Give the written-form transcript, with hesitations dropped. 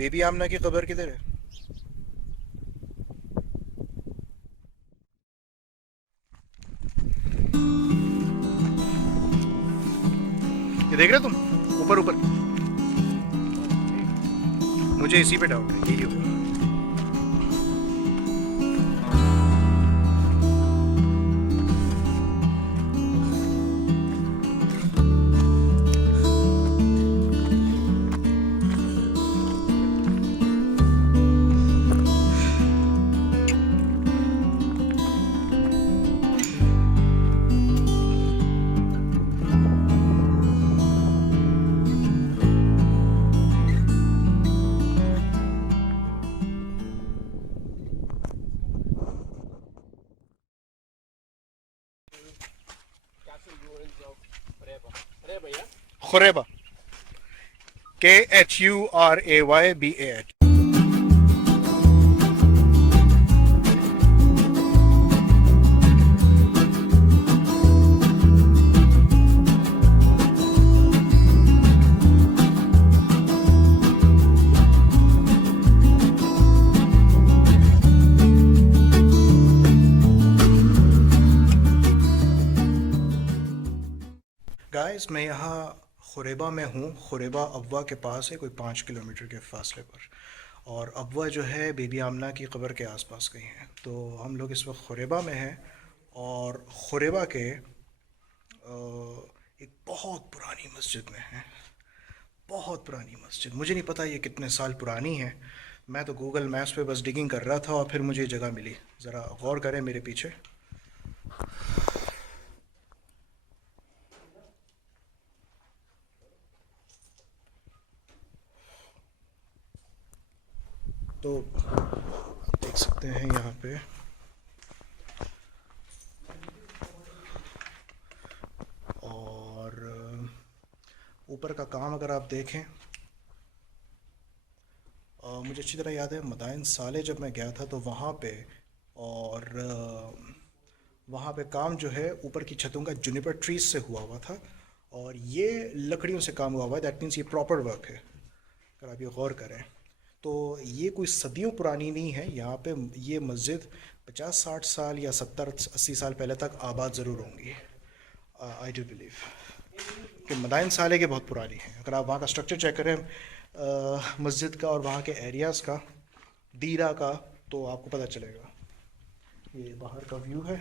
Baby आमना की कब्र किधर है? ये देख रहे तुम? ऊपर ऊपर। मुझे इसी पे डाउट है, यही होगा। खुरेबा, KHURAYBAH। गाइस, मैं यहाँ खुरेबा में हूँ। खुरेबा अबवा के पास है, कोई 5 किलोमीटर के फासले पर। और अबवा जो है बेबी आमना की कब्र के आसपास कहीं है। तो हम लोग इस वक्त खुरेबा में हैं। और खुरेबा के एक बहुत पुरानी मस्जिद में हैं। बहुत पुरानी मस्जिद, मुझे नहीं पता ये कितने साल पुरानी है। मैं तो गूगल मैप्स पे बस डिगिंग कर रहा था और फिर मुझे ये जगह मिली। ज़रा गौर करें मेरे पीछे। तो आप देख सकते हैं यहाँ पे और ऊपर का काम अगर आप देखें, मुझे अच्छी तरह याद है मदाइन साले जब मैं गया था तो वहाँ पे, और वहाँ पे काम जो है ऊपर की छतों का जुनिपर ट्रीज से हुआ था। और ये लकड़ियों से काम हुआ है। दैट मीन्स ये प्रॉपर वर्क है अगर आप ये गौर करें। तो ये कोई सदियों पुरानी नहीं है। यहाँ पे ये मस्जिद 50-60 साल या 70-80 साल पहले तक आबाद ज़रूर होंगी। आई डू बिलीव कि मदाइन साले के बहुत पुरानी है। अगर आप वहाँ का स्ट्रक्चर चेक करें मस्जिद का और वहाँ के एरियाज़ का, दीरा का, तो आपको पता चलेगा। ये बाहर का व्यू है।